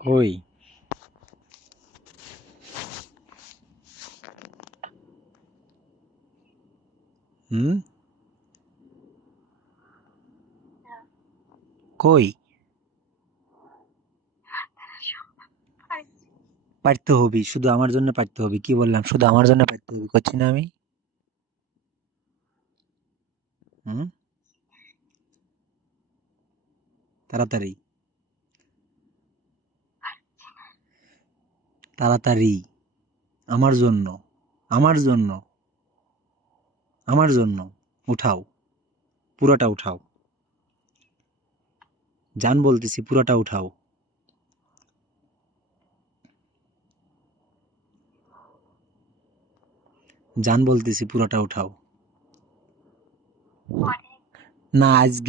কই? হুম? কই? পারতে হবি, শুধু আমার জন্য পারতে হবি। কি বললাম? শুধু আমার জন্য পারতে হবি, করছি না আমি? হুম? তাড়াতাড়ি, তাড়াতাড়ি। আমার জন্য, আমার জন্য, আমার জন্য। উঠাও, পুরোটা উঠাও। জান বলতেছি, পুরোটা উঠাও। জান বলতেছি, পুরোটা উঠাও। না, আজকে